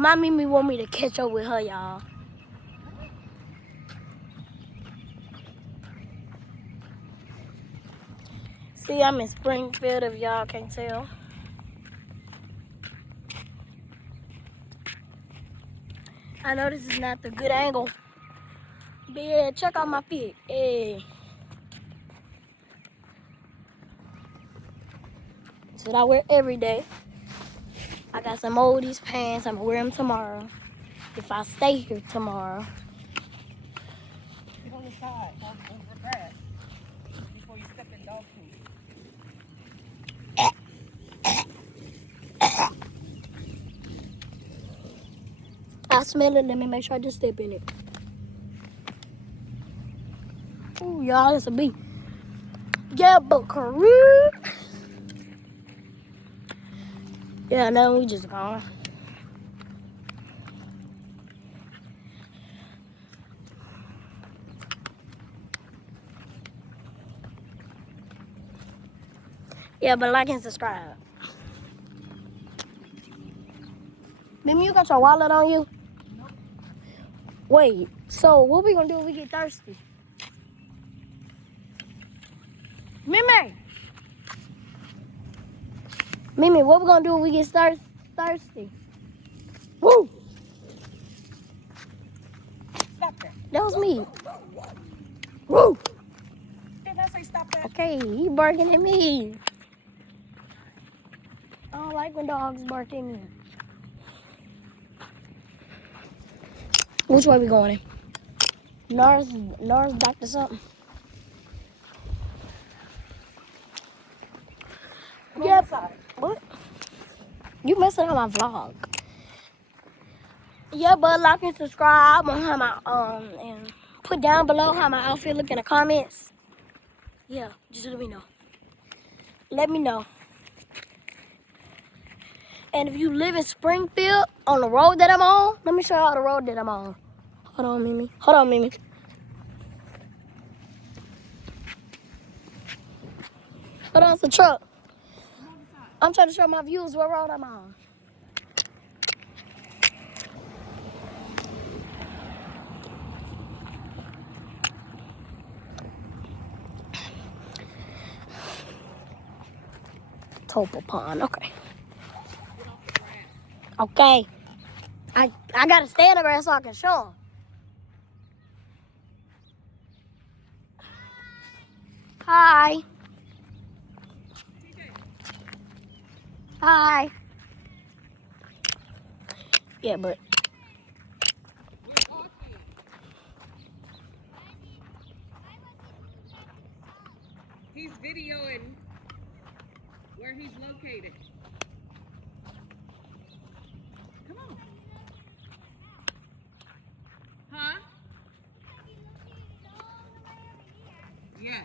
My Mimi want me to catch up with her, y'all. See, I'm in Springfield, if y'all can't tell. I know this is not the good angle. But yeah, check out my feet. Hey. That's what I wear every day. I got some more of these pants. I'm gonna wear them tomorrow. If I stay here tomorrow. Get on the side, on the grass, before you step in dog food. I smell it. Let me make sure I just step in it. Ooh, y'all, it's a bee. Yeah, but career. Yeah, no, we just gone. Yeah, but like and subscribe. Mimi, you got your wallet on you? Nope. Wait, so what we gonna do if we get thirsty? Mimi! Mimi, what we gonna do if we get thirsty? Woo! Stop that. That was me. Woo! Didn't I say stop that? Okay, he barking at me. I don't like when dogs bark at me. Which way we going in? North back to something. Yep. What? You messing up my vlog. Yeah, but like and subscribe on how my and put down below how my outfit look in the comments. Yeah, just let me know. Let me know. And if you live in Springfield on the road that I'm on, let me show y'all the road that I'm on. Hold on, Mimi. Hold on, Mimi. Hold on, it's a truck. I'm trying to show my viewers what road I'm on. Topal Pond, okay. Okay. I gotta stay in the grass so I can show 'em. Hi. Hi. Yeah, but He's videoing where he's located. Come on. Huh? Yes.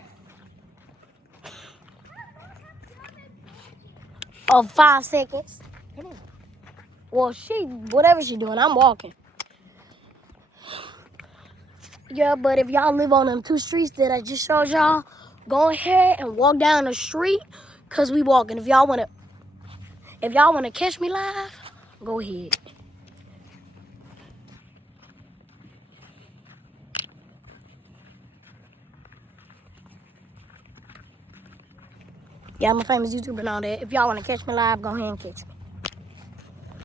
oh, 5 seconds. Come on. Well, whatever she doing, I'm walking. Yeah, but if y'all live on them 2 streets that I just showed y'all, go ahead and walk down the street, cause we walking. If y'all wanna catch me live, go ahead. Yeah, I'm a famous YouTuber and all that. If y'all wanna catch me live, go ahead and catch me.